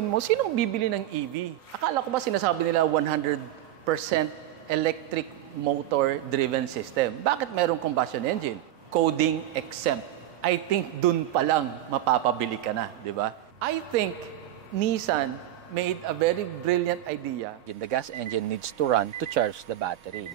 Mo, sinong bibili ng EV? Akala ko ba sinasabi nila 100% electric motor-driven system? Bakit mayroong combustion engine? Coding exempt. I think dun pa lang mapapabili ka na, di ba? I think Nissan made a very brilliant idea. The gas engine needs to run to charge the battery.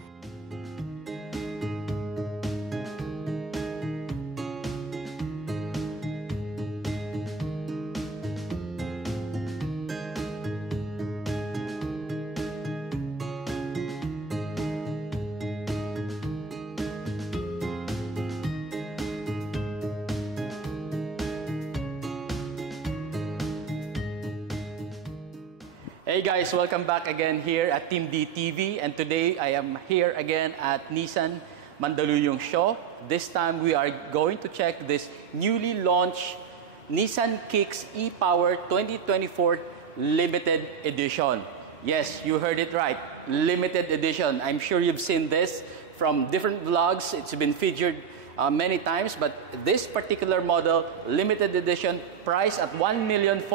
Hey guys, welcome back again here at Team D TV, and today I am here again at Nissan Mandaluyong Show. This time we are going to check this newly launched Nissan Kicks e-Power 2024 Limited Edition. Yes, you heard it right, limited edition. I'm sure you've seen this from different vlogs. It's been featured many times, but this particular model, limited edition, priced at 1,429,000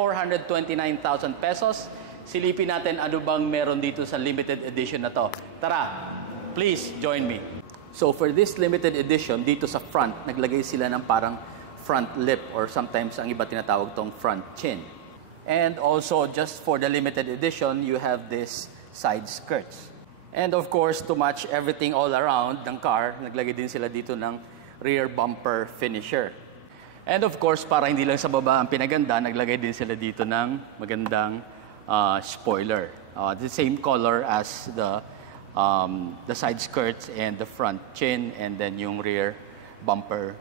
pesos. Silipin natin ano bang meron dito sa limited edition na to. Tara, please join me. So for this limited edition, dito sa front, naglagay sila ng parang front lip or sometimes ang iba tinatawag tong front chin. And also, just for the limited edition, you have this side skirts. And of course, to match everything all around ng car, naglagay din sila dito ng rear bumper finisher. And of course, para hindi lang sa baba ang pinaganda, naglagay din sila dito ng magandang spoiler. The same color as the side skirts and the front chin and then yung rear bumper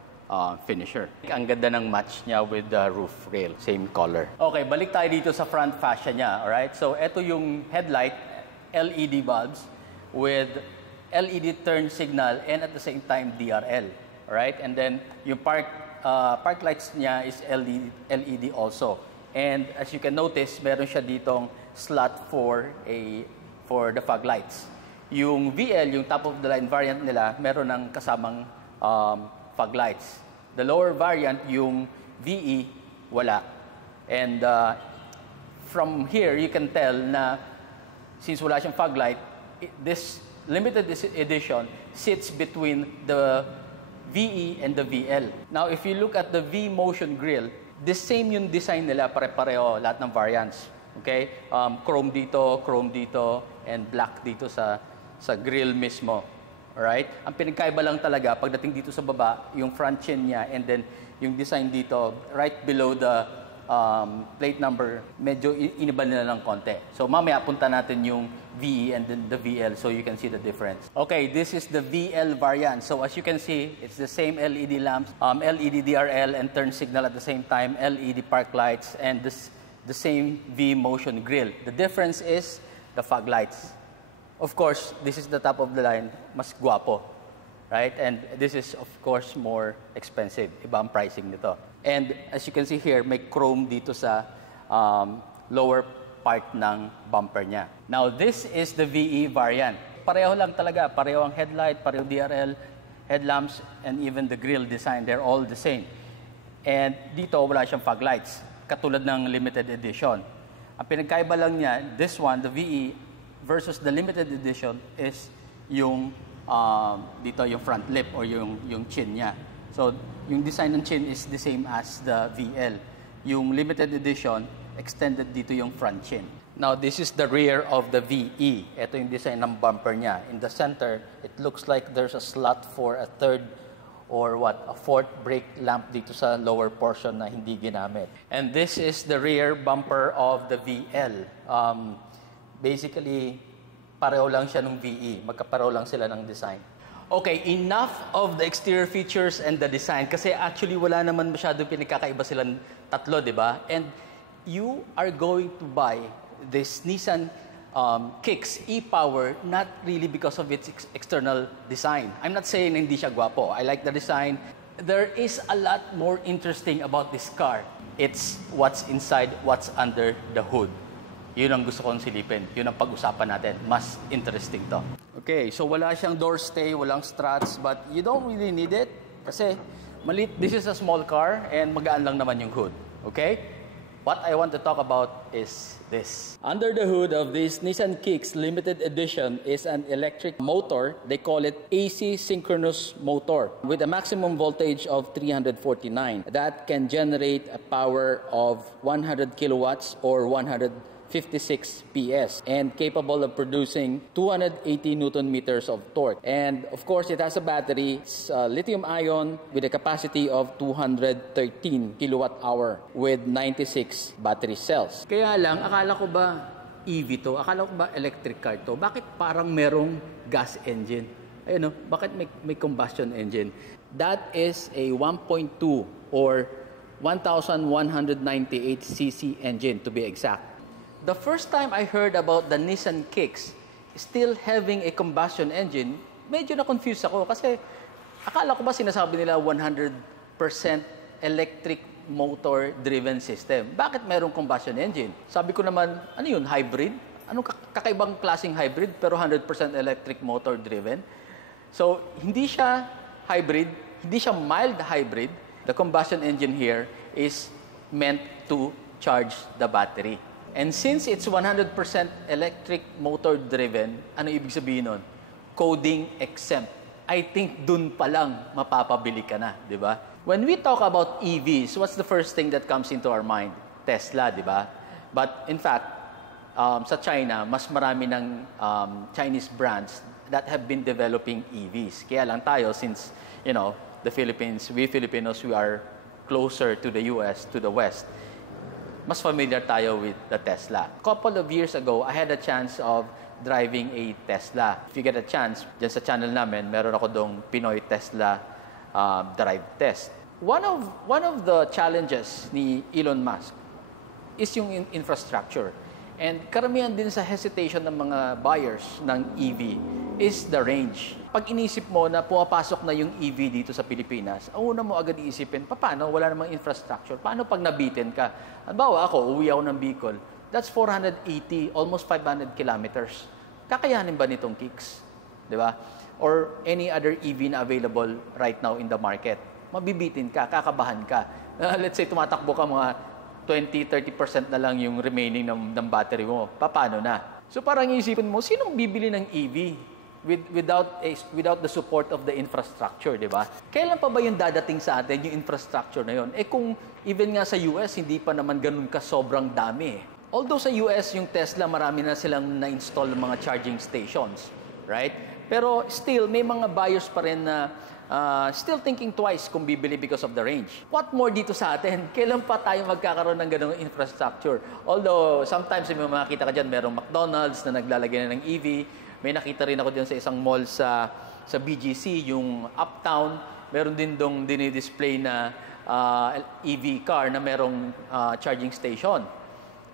finisher. Ang ganda ng match niya with the roof rail. Same color. Okay, balik tayo dito sa front fascia niya. Alright? So, ito yung headlight, LED bulbs with LED turn signal and at the same time DRL. Alright? And then, yung park lights niya is LED also. And as you can notice, meron siya ditong slot for the fog lights. Yung VL, yung top of the line variant nila, meron ng kasamang fog lights. The lower variant, yung VE, wala. And from here, you can tell na since wala siyang fog light, this limited edition sits between the VE and the VL. Now, if you look at the V Motion Grille, the same yung design nila, pare-pareho, lahat ng variants. Okay? Chrome dito, and black dito sa grill mismo. Alright? Ang pinagkaiba lang talaga, pagdating dito sa baba, yung front chin niya, and then yung design dito, right below the plate number, medyo iniba nila ng konti. So mamaya punta natin yung VE and then the VL so you can see the difference. Okay, this is the VL variant. So as you can see, it's the same LED lamps, LED DRL and turn signal at the same time, LED park lights, and the same V Motion Grille. The difference is the fog lights. Of course, this is the top of the line, mas guwapo. Right? And this is, of course, more expensive. Iba ang pricing nito. And as you can see here, may chrome dito sa lower part ng bumper niya. Now, this is the VE variant. Pareho lang talaga. Pareho ang headlight, pareho DRL, headlamps, and even the grille design. They're all the same. And dito, wala siyang fog lights. Katulad ng limited edition. Ang pinagkaiba lang niya, this one, the VE, versus the limited edition is yung dito yung front lip or yung chin niya. So, yung design ng chin is the same as the VL. Yung limited edition, extended dito yung front chin. Now, this is the rear of the VE. Ito yung design ng bumper niya. In the center, it looks like there's a slot for a third or a fourth brake lamp dito sa lower portion na hindi ginamit. And this is the rear bumper of the VL. Basically, pareho lang siya ng VE. Magkapareho lang sila ng design. Okay, enough of the exterior features and the design. Kasi actually, wala naman masyadong pinagkakaiba silang tatlo, di ba? And you are going to buy this Nissan Kicks e-Power not really because of its external design. I'm not saying hindi siya gwapo. I like the design. There is a lot more interesting about this car. It's what's inside, what's under the hood. Yun ang gusto kong silipin. Yun ang pag-usapan natin. Mas interesting to. Okay, so wala siyang door stay, walang struts, but you don't really need it kasi maliit. This is a small car and magaan lang naman yung hood. Okay? What I want to talk about is this. Under the hood of this Nissan Kicks limited edition is an electric motor. They call it AC synchronous motor with a maximum voltage of 349 that can generate a power of 100 kilowatts or 156 PS and capable of producing 280 Newton meters of torque. And of course, it has a battery, lithium ion with a capacity of 213 kilowatt hour with 96 battery cells. Kaya lang, akala ko ba EV to? Akala ko ba electric car to? Bakit parang merong gas engine? Ayun, no? Bakit may combustion engine? That is a 1.2 or 1,198cc engine to be exact. The first time I heard about the Nissan Kicks still having a combustion engine, medyo na-confuse ako kasi akala ko ba sinasabi nila 100% electric motor-driven system. Bakit mayroong combustion engine? Sabi ko naman, ano yun, hybrid? Anong kakaibang klaseng hybrid pero 100% electric motor-driven? So, hindi siya hybrid, hindi siya mild hybrid. The combustion engine here is meant to charge the battery. And since it's 100% electric motor driven, ano ibig sabihin nun? Coding exempt. I think dun pa lang mapapabili ka na, di ba? When we talk about EVs, what's the first thing that comes into our mind? Tesla, di ba? But in fact, sa China, mas marami ng Chinese brands that have been developing EVs. Kaya lang tayo, since, you know, the Philippines, we Filipinos, we are closer to the US, to the West, mas familiar tayo with the Tesla. A couple of years ago, I had a chance of driving a Tesla. If you get a chance, dyan sa channel namin, meron ako dong Pinoy Tesla drive test. One of the challenges ni Elon Musk is yung infrastructure. And karamihan din sa hesitation ng mga buyers ng EV is the range. Pag inisip mo na pumapasok na yung EV dito sa Pilipinas, ang una mo agad iisipin, paano? Wala namang infrastructure. Paano pag nabitin ka? Halimbawa ako, uwi ako ng Bicol. That's 480, almost 500 kilometers. Kakayanin ba nitong Kicks? Di ba? Or any other EV na available right now in the market. Mabibitin ka, kakabahan ka. Let's say tumatakbo ka mga 20-30% na lang yung remaining ng battery mo. Paano na? So parang iisipin mo, sinong bibili ng EV without the support of the infrastructure, di ba? Kailan pa ba yung dadating sa atin, yung infrastructure na yun? Kung even nga sa US, hindi pa naman ganun ka sobrang dami. Although sa US, yung Tesla, marami na silang na-install mga charging stations, right? Pero still, may mga buyers pa rin na still thinking twice kung bibili because of the range. What more dito sa atin? Kailan pa tayo magkakaroon ng ganung infrastructure? Although, sometimes may makikita ka dyan, merong McDonald's na naglalagay na ng EV. May nakita rin ako dyan sa isang mall sa BGC, yung Uptown. Meron din dong dinidisplay na EV car na merong charging station.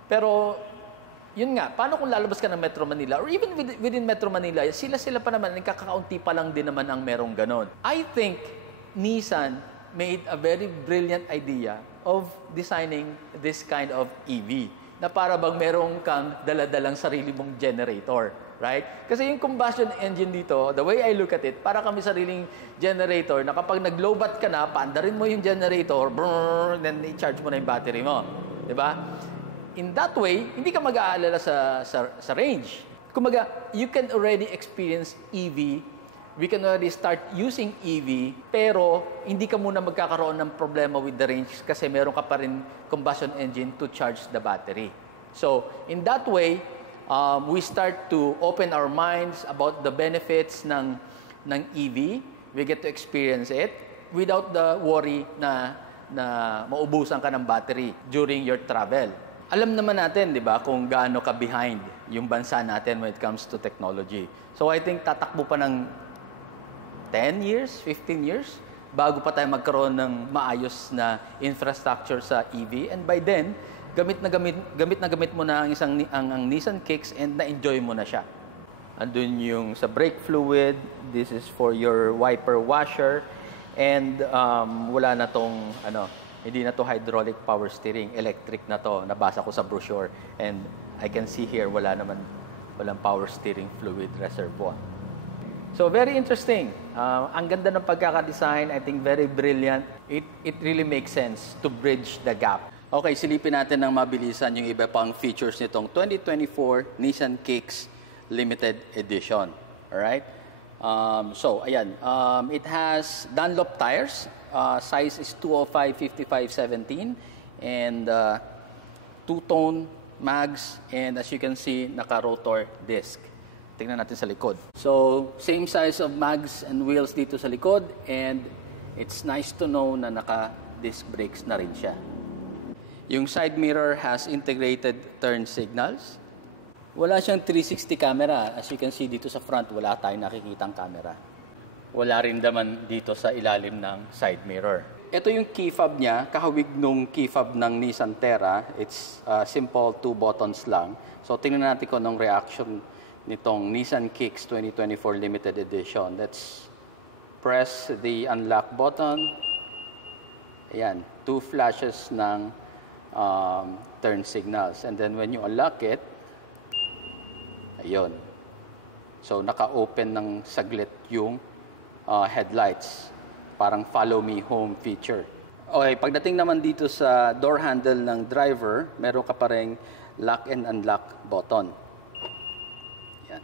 Pero, yun nga, paano kung lalabas ka ng Metro Manila or even within Metro Manila, sila pa naman, nagkakaunti pa lang din naman ang merong ganon. I think Nissan made a very brilliant idea of designing this kind of EV na para bang merong kang daladalang sarili mong generator, right? Kasi yung combustion engine dito, the way I look at it, para kami sariling generator na kapag nag-lowbat ka na, paandarin mo yung generator, brrr, then i-charge mo na yung battery mo. Diba? In that way, hindi ka mag-aalala sa range. Kumaga, you can already experience EV, we can already start using EV, pero hindi ka muna magkakaroon ng problema with the range kasi meron ka pa rin combustion engine to charge the battery. So, in that way, we start to open our minds about the benefits ng EV. We get to experience it without the worry na maubusan ka ng battery during your travel. Alam naman natin, di ba, kung gaano ka behind yung bansa natin when it comes to technology. So I think tatakbo pa ng 10 years, 15 years, bago pa tayo magkaroon ng maayos na infrastructure sa EV. And by then, gamit na gamit mo na ang Nissan Kicks and na-enjoy mo na siya. Andun yung sa brake fluid, this is for your wiper washer, and wala na tong hindi na to hydraulic power steering, electric na to, nabasa ko sa brochure. And I can see here, walang power steering fluid reservoir. So very interesting. Ang ganda ng pagkakadesign, I think very brilliant. It really makes sense to bridge the gap Okay, silipin natin ng mabilisan yung iba pang features nitong 2024 Nissan Kicks Limited Edition. Alright? Ayan. It has Dunlop tires. Size is 205/55/17. And two-tone mags. And as you can see, naka-rotor disc. Tingnan natin sa likod. So, same size of mags and wheels dito sa likod. And it's nice to know na naka-disc brakes na rin siya. Yung side mirror has integrated turn signals. Wala siyang 360 camera. As you can see dito sa front, wala tayong nakikitang camera. Wala rin naman dito sa ilalim ng side mirror. Ito yung key fob niya, kahawig nung key fob ng Nissan Terra. It's simple 2 buttons lang. So tingnan natin kung anong reaction nitong Nissan Kicks 2024 Limited Edition. Let's press the unlock button. Ayan, 2 flashes ng turn signals. And then when you unlock it, ayun. So, naka-open ng saglit yung headlights. Parang follow me home feature. Okay, pagdating naman dito sa door handle ng driver, meron ka pa ring lock and unlock button. Yan.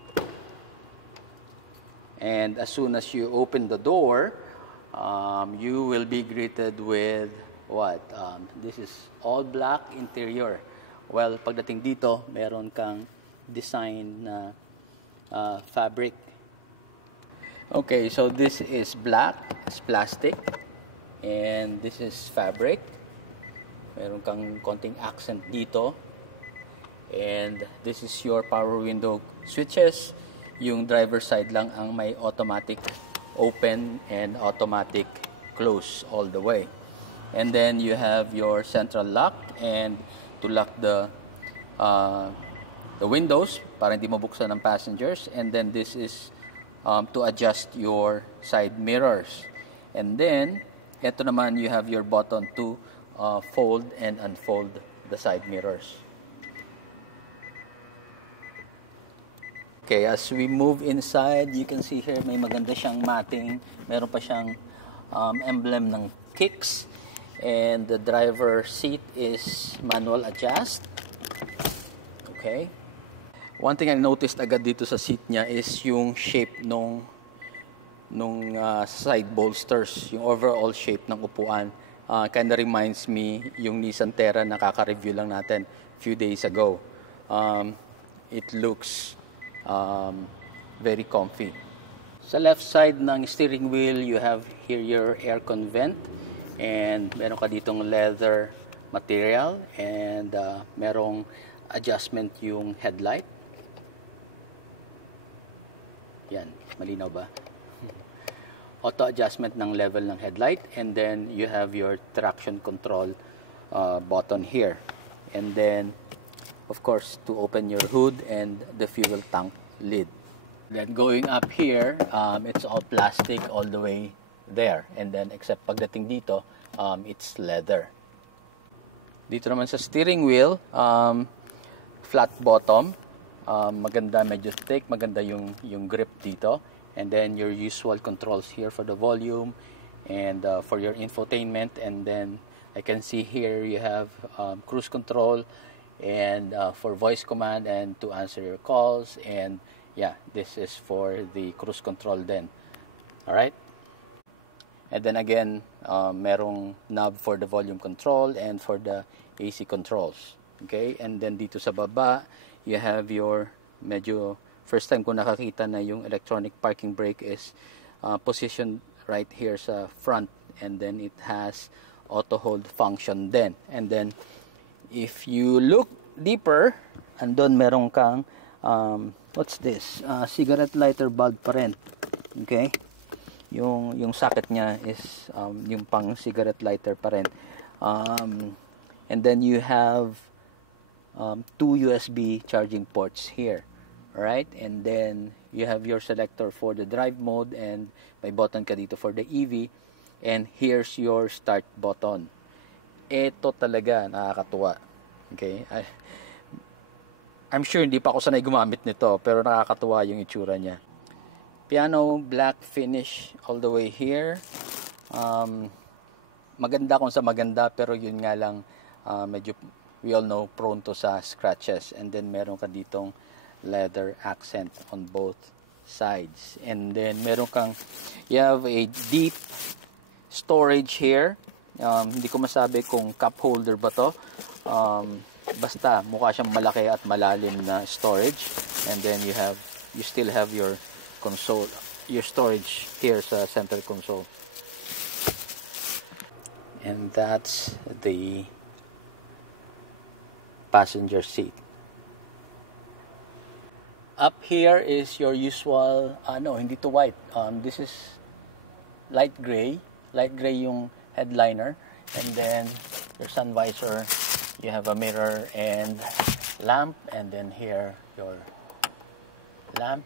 And as soon as you open the door, you will be greeted with what? This is all black interior. Well, pagdating dito, meron kang design na fabric. Okay, so this is black, it's plastic, and this is fabric. Meron kang konting accent dito. And this is your power window switches. Yung driver side lang ang may automatic open and automatic close all the way. And then you have your central lock, and to lock the windows para hindi mabuksan ng passengers. And then this is to adjust your side mirrors. And then ito naman, you have your button to fold and unfold the side mirrors. Okay, as we move inside, you can see here may maganda siyang matting. Meron pa siyang emblem ng Kicks. And the driver seat is manual adjust. Okay. One thing I noticed agad dito sa seat niya is yung shape nung side bolsters, yung overall shape ng upuan. Kinda reminds me yung Nissan Terra na kaka-review lang natin few days ago. It looks very comfy. Sa left side ng steering wheel, you have here your aircon vent. And meron ka ditong leather material, and merong adjustment yung headlight. Yan, malinaw ba? Auto adjustment ng level ng headlight, and then you have your traction control button here. And then, of course, to open your hood and the fuel tank lid. Then going up here, it's all plastic all the way there, and then except pagdating dito, it's leather. Dito naman sa steering wheel, flat bottom, maganda, medyo thick, maganda yung grip dito, and then your usual controls here for the volume and for your infotainment. And then I can see here you have cruise control and for voice command and to answer your calls, and yeah, this is for the cruise control then. All right. And then again, merong knob for the volume control and for the AC controls. Okay? And then dito sa baba, you have your medyo first time ko nakakita na yung electronic parking brake is positioned right here sa front. And then it has auto hold function then. And then if you look deeper, andun merong kang what's this? Cigarette lighter bulb pa rin. Okay? Yung socket niya is yung pang cigarette lighter pa rin. And then you have 2 USB charging ports here. Alright? And then you have your selector for the drive mode, and may button ka dito for the EV. And here's your start button. Ito talaga nakakatuwa. Okay? I'm sure hindi pa ako sanay gumamit nito, pero nakakatuwa yung itsura niya. Piano black finish all the way here. Maganda kung sa maganda, pero yun nga lang, medyo, we all know, prone to sa scratches. And then meron ka ditong leather accent on both sides. And then meron kang, you have a deep storage here. Hindi ko masabi kung cup holder ba to. Basta mukha siyang malaki at malalim na storage. And then you still have your console, your storage here sa center console. And that's the passenger seat. Up here is your usual, no, hindi to white. This is light gray yung headliner. And then your sun visor, you have a mirror and lamp, and then here your lamp.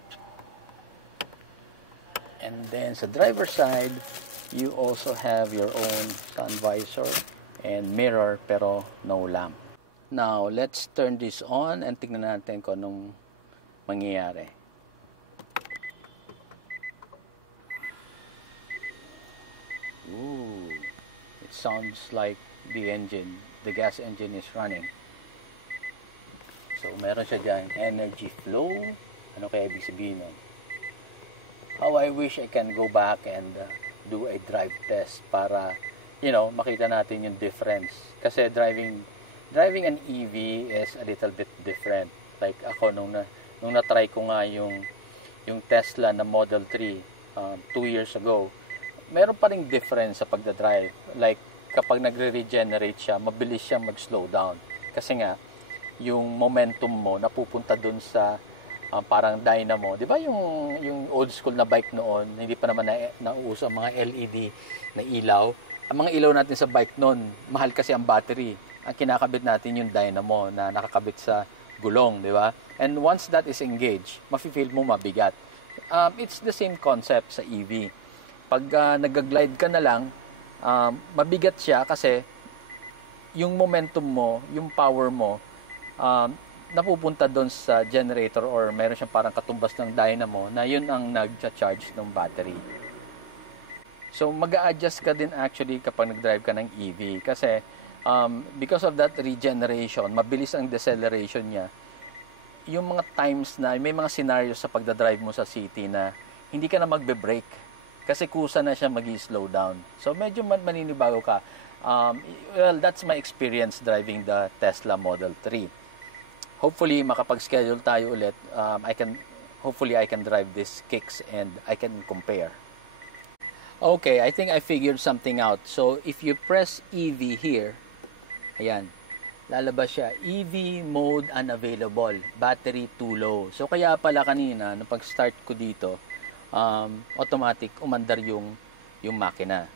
And then sa driver's side, you also have your own sun visor and mirror pero no lamp. Now, let's turn this on and tingnan natin kung anong mangyayari. Ooh, it sounds like the gas engine is running. So, meron siya dyan, energy flow. Ano kaya ibig sabihin nun? How I wish I can go back and do a drive test para, makita natin yung difference. Kasi driving an EV is a little bit different. Like ako, nung na-try ko nga yung Tesla na Model 3 2 years ago, meron pa ring difference sa pagdadrive. Like, kapag nagre-regenerate siya, mabilis siya mag-slow down. Kasi nga, yung momentum mo napupunta dun sa parang dynamo. Di ba yung old school na bike noon, hindi pa naman nauuso ang mga LED na ilaw. Ang mga ilaw natin sa bike noon, mahal kasi ang battery. Ang kinakabit natin yung dynamo na nakakabit sa gulong, di ba? And once that is engaged, mafe-feel mo mabigat. It's the same concept sa EV. Pag nag-glide ka na lang, mabigat siya kasi yung momentum mo, yung power mo, napupunta doon sa generator or meron siyang parang katumbas ng dynamo na yun ang nag-charge ng battery. So, mag-a-adjust ka din actually kapag nag-drive ka ng EV kasi because of that regeneration, mabilis ang deceleration niya. Yung mga times na, may mga scenarios sa pagdadrive mo sa city na hindi ka na magbe-brake kasi kusa na siya mag-slow down. So, medyo maninibago ka. Well, that's my experience driving the Tesla Model 3. Hopefully, makapag-schedule tayo ulit. Hopefully, I can drive these kicks and I can compare. Okay, I think I figured something out. So, if you press EV here, ayan, lalabas siya, EV mode unavailable, battery too low. So, kaya pala kanina, nung pag-start ko dito, automatic umandar yung makina.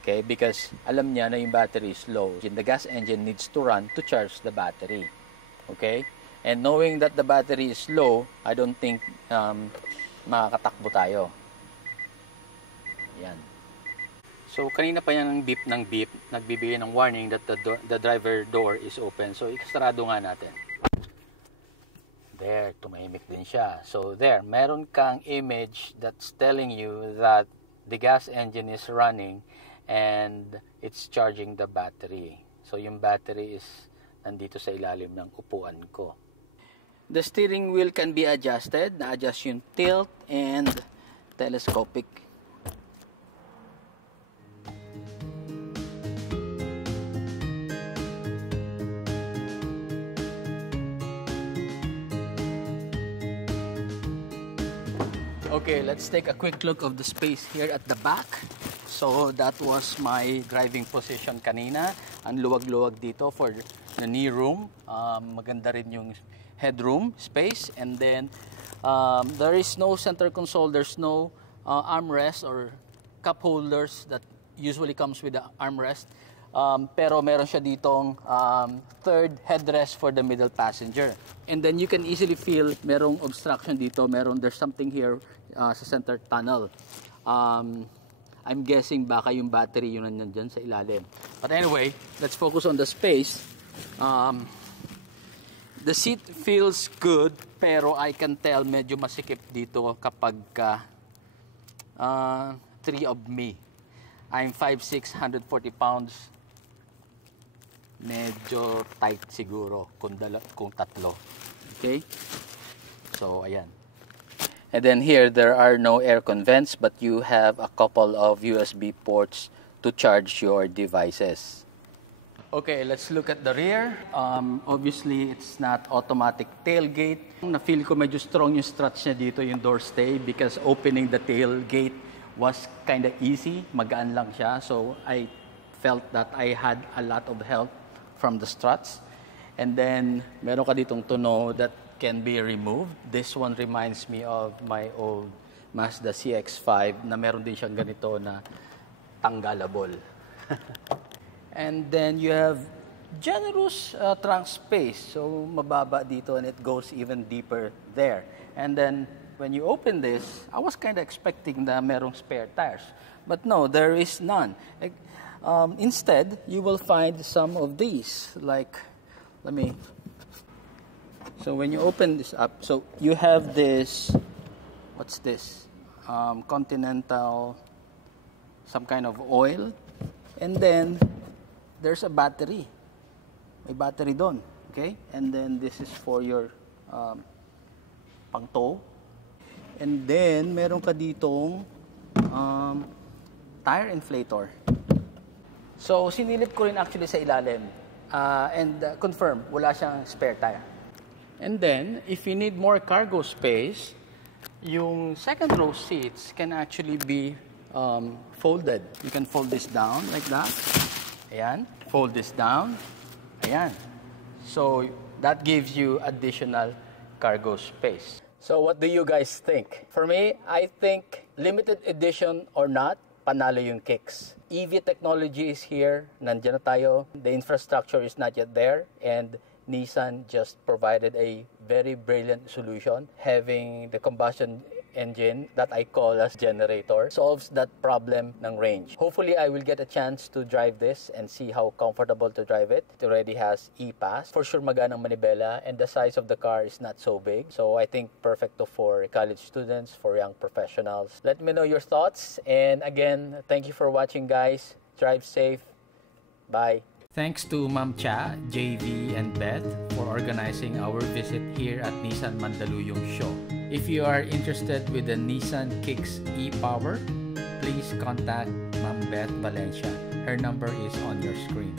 Okay, because alam niya na yung battery is low. The gas engine needs to run to charge the battery. Okay? And knowing that the battery is low, I don't think makakatakbo tayo. Yan. So, kanina pa yan beep ng beep, nagbibigay ng warning that the driver door is open. So, ikasarado nga natin. There, tumahimik din siya. So, there, meron kang image that's telling you that the gas engine is running and it's charging the battery. So, yung battery is nandito sa ilalim ng upuan ko. The steering wheel can be adjusted. Na-adjust yung tilt and telescopic. Okay, let's take a quick look of the space here at the back. So, that was my driving position kanina. Ang luwag-luwag dito for the knee room. Maganda rin yung headroom space. And then, there is no center console. There's no armrest or cup holders that usually comes with the armrest. Pero meron siya ditong third headrest for the middle passenger. And then you can easily feel merong obstruction dito. There's something here sa center tunnel. I'm guessing baka yung battery yun nandyan sa ilalim. But anyway, let's focus on the space. The seat feels good, pero I can tell medyo masikip dito kapag 3 of me. I'm 5'6", 140 pounds. medyo tight siguro kung tatlo. Okay? So, ayan. And then here, there are no aircon vents, but you have a couple of USB ports to charge your devices. Okay, let's look at the rear. Obviously, it's not automatic tailgate. Na-feel ko medyo strong yung struts niya dito, yung door stay, because opening the tailgate was kind of easy. Magaan lang siya. So, I felt that I had a lot of help from the struts. And then, meron ka ditong tunog that can be removed. This one reminds me of my old Mazda CX-5 na meron din siyang ganito na tanggalable. And then you have generous trunk space. So mababa dito and it goes even deeper there. And then when you open this, I was kind of expecting na merong spare tires. But no, there is none. Instead, you will find some of these. Like, so when you open this up, so you have this, what's this? Continental, some kind of oil. And then, there's a battery. May battery doon. Okay? And then, this is for your pang-tow. And then, meron ka ditong tire inflator. So, sinilip ko rin actually sa ilalim. And confirm, wala siyang spare tire. And then, if you need more cargo space, yung second row seats can actually be folded. You can fold this down like that. Ayan. Fold this down. Ayan. So, that gives you additional cargo space. So, what do you guys think? For me, I think limited edition or not, panalo yung Kicks. EV technology is here. Nandiyan na tayo. The infrastructure is not yet there. And Nissan just provided a very brilliant solution. Having the combustion engine that I call as generator solves that problem ng range. Hopefully, I will get a chance to drive this and see how comfortable to drive it. It already has e-pass. For sure, maganang manibela, and the size of the car is not so big. So I think perfect for college students, for young professionals. Let me know your thoughts. And again, thank you for watching, guys. Drive safe. Bye. Thanks to Ma'am Cha, JV, and Beth for organizing our visit here at Nissan Mandaluyong Show. If you are interested with the Nissan Kicks e-Power, please contact Ma'am Beth Valencia. Her number is on your screen.